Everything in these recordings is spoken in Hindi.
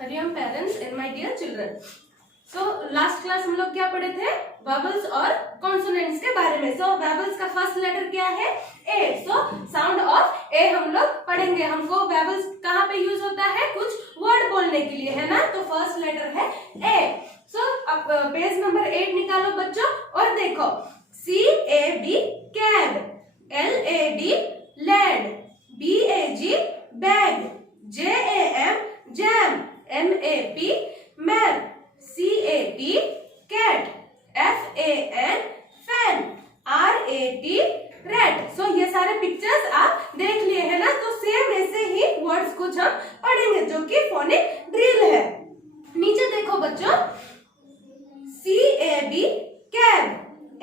Hariom parents and my dear children. So last class हम लोग क्या पढ़े थे? वेवल्स और कॉन्सोनेंट्स के बारे में। सो वेवल्स का फर्स्ट लेटर क्या है? ए। सो साउंड ऑफ ए हम लोग पढ़ेंगे। हमको वेवल्स कहाँ पे यूज होता है? कुछ वर्ड बोलने के लिए, है ना? तो फर्स्ट लेटर है ए। सो अब पेज नंबर 8 निकालो बच्चों और देखो। CAB cab, LAD lad, BAG bag, JAM jam, MAP map, CAT cat, FAN fan, RAT rat. So ये सारे पिक्चर्स आप देख लिए है ना? तो सेम ऐसे ही वर्ड्स कुछ हम पढ़ेंगे जो कि फोनिक ड्रिल है। नीचे देखो बच्चों, CAB cab,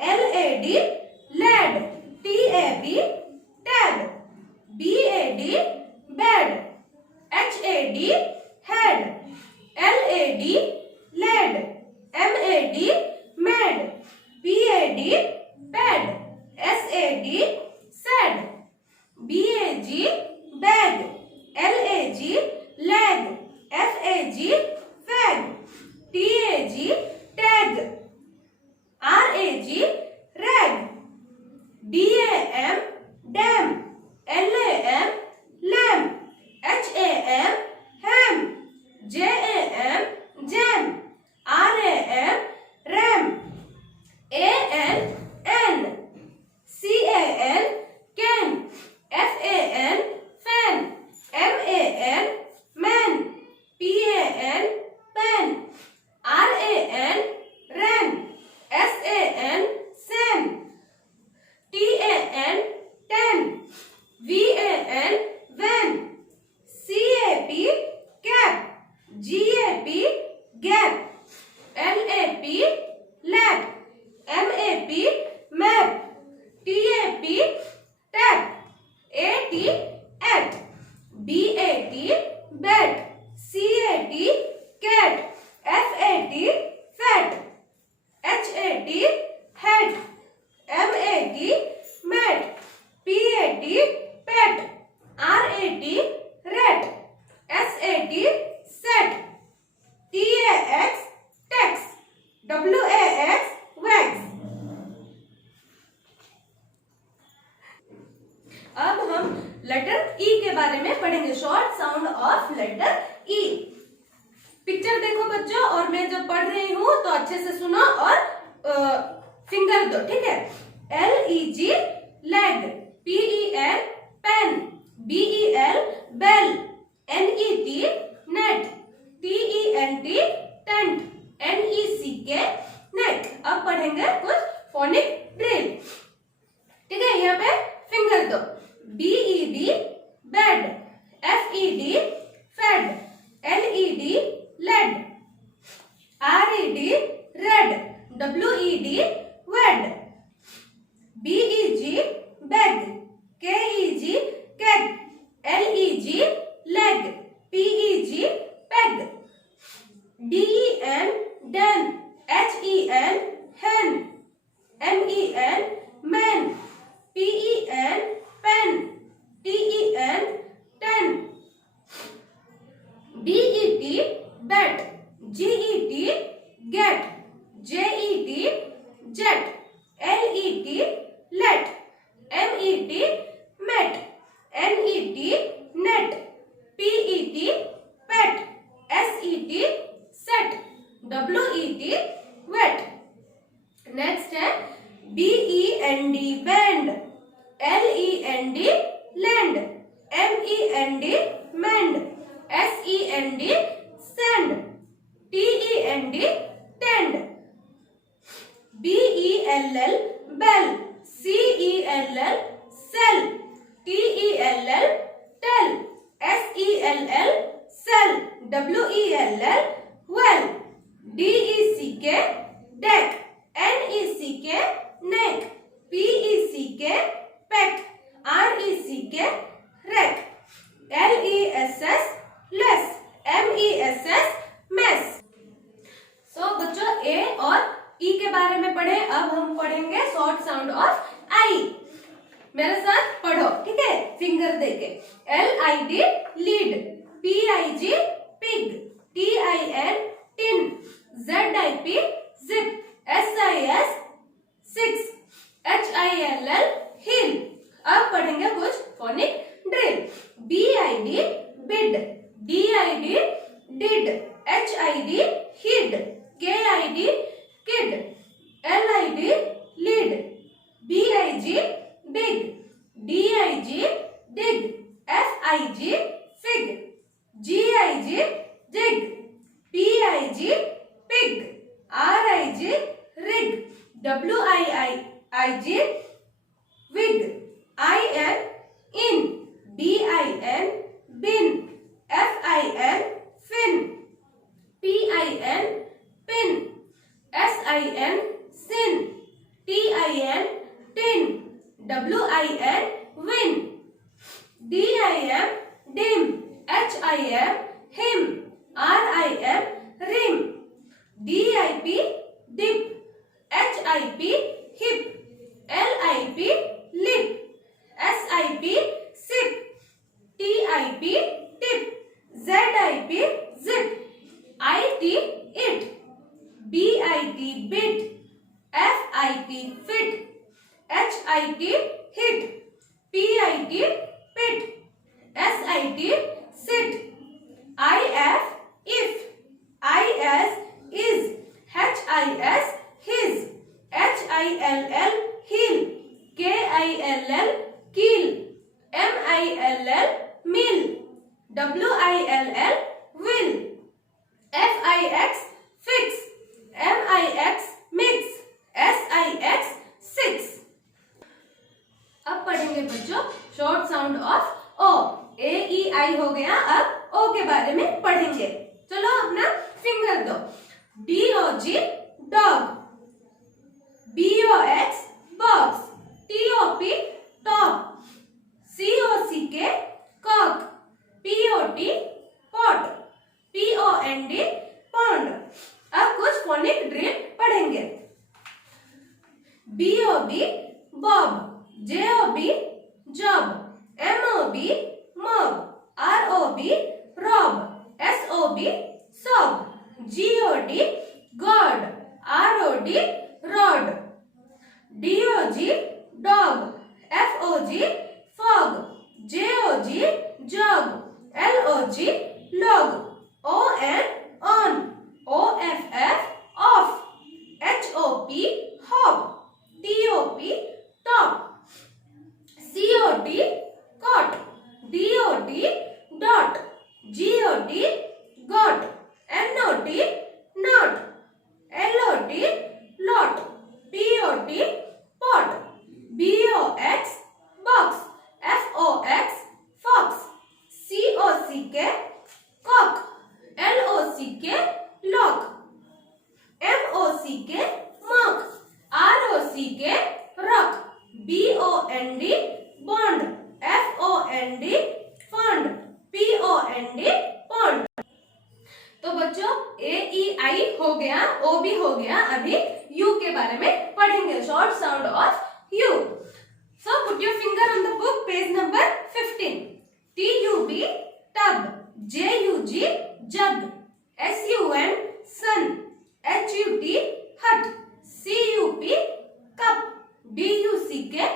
LAD lad, TAB tab, BAD bad, HAD had, LAD lad, MAD mad, PAD pad, SAD sad, BAG bag, LAG lag, FAG fag, TAG tag, RAG rag, DAM dam, LAM lam, HAM ham, JAM jam, RAM ram, AN an, CAN can, FAN fan, MAN man, PAN pan, RAN ran, SAN san, TAN tan, VAN van, CAP cap, GAP gap, LAP lap, MAP map, TAP tap, AT eight, BAT bat, CAT cat, FAT fat, HAT head, MAT mat, PAT pat, RAT rat, SAT set, TAX tax, WAX wax. अब हम लेटर ई के बारे में पढ़ेंगे। Short sound of letter E. Picture देखो बच्चों, और मैं जब पढ़ रही हूँ तो अच्छे से सुनो और फिंगर दो, ठीक है? LEG leg, PEN pen, BEL bell, NET net, TENT tent, NECK neck. अब पढ़ेंगे कुछ फोनिक ड्रिल, ठीक है? यहाँ पे फिंगर दो। BED bed, FED fed, LED led, RED red, WED wed, BEG bag, KEG keg, LEG leg, PEG peg, DEN den, HEN hen, MEN man, PEN pen, TEN ten, BET bat, GET get, JET jet, LET let, MET met, NET net, PET pet, SET set, WET wet. Next है BEND band, LEND land, MEND mend, SEND sand, TEND tend, BELL bell, CELL cell, TELL tell, SELL sell, WELL well, DECK deck, NECK neck, PECK peck, RECK reck, LESS less, MESS mess. So बच्चों ए और ई के बारे में पढ़े। अब हम पढ़ेंगे शॉर्ट साउंड ऑफ आई। मेरे साथ पढ़ो, ठीक है? फिंगर देके। LID lead, PIG pig, D did, H I D hid, K I D kid, L I D lid, B I G big, D I G dig, F I G fig, G I G jig, P I G pig, R I G rig, W I G wig, I N in, B I N bin, F I N fin, P I N pin, S I N sin, T I N tin, W I N win, D I M dim, H I M him, R I M rim, D I P dip, H I P hip, L I P lip, S I P sip, T I P tip, Z I P zip, I T it, B I T bit, F I T fit, H I T hit, P I T pit, S I T sit, I F if, I S is, H I S his, H I L L heel, K I L L keel, M I L L mill, W I L L will, F I X fix, M I X mix, S I X six। अब पढ़ेंगे बच्चों शॉर्ट साउंड ऑफ ओ। ए ई आई हो गया, अब ओ के बारे में पढ़ेंगे। चलो अपना फिंगर दो। D O G dog, B O X box, T O P top, C O C K cock, P O T pot, P O N D pond। अब कुछ फोनिक ड्रिल पढ़ेंगे। B O B bob, J O B job, M O B mob, R O B rob, S O B sob, G O D god, R O D rod, D O G dog, F O G fog, J O G jog, L O G log, O N on, O F F off, H O P hop, T O P top, C O T cot, D O T dot, G O T got, N O T not, L O T lot, P O T pot, B O X box, F O X fox, C O C K cock, L O C K lock, M O C K mock, R O C K rock, B O N D bond, F O N D fond, P O N D pond। तो बच्चों ए ई आई हो गया, ओ भी हो गया, अभी यू के बारे में पढ़ेंगे। Short sound of you. So put your finger on the book, page number 15। T U B tub, J U G jug, S U N sun, H U T hut, C U P cup, D U C K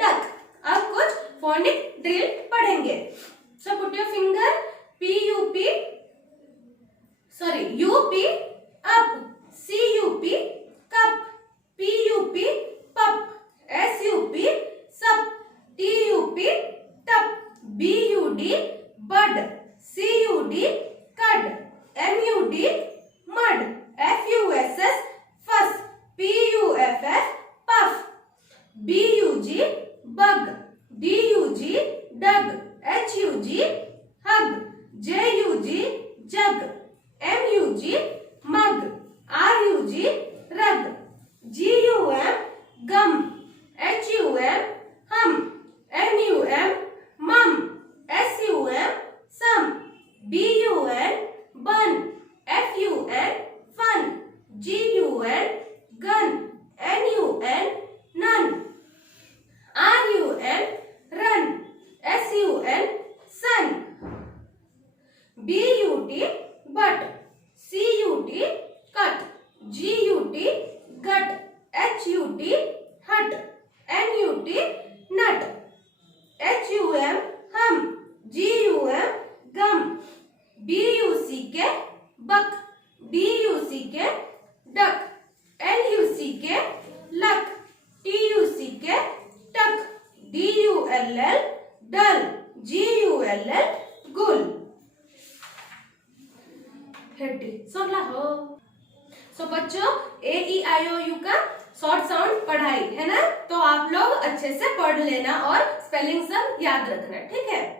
duck। अब कुछ फोनिक ड्रिल पढ़ेंगे। So put your finger, P U P U P up, C U P cup, P U P pup, S U P sup, T U P tup, B U D bud, C U D cud, M U D mud, F U S S fuss, P U F F puff, B U G bug, D U G dug, H U G hug, J U G jug, M U G mug, R U G rug, G U M gum, H U M hum, N U M mum, S U M sum, B U N bun, F U N fun, G U N gun, N U N none, R U N run, S U N sun, B U T but, C U सुन ला हो। सो बच्चों ए ई आई ओ यू का शॉर्ट साउंड पढ़ाई है ना, तो आप लोग अच्छे से पढ़ लेना और स्पेलिंग सब याद रखना, ठीक है।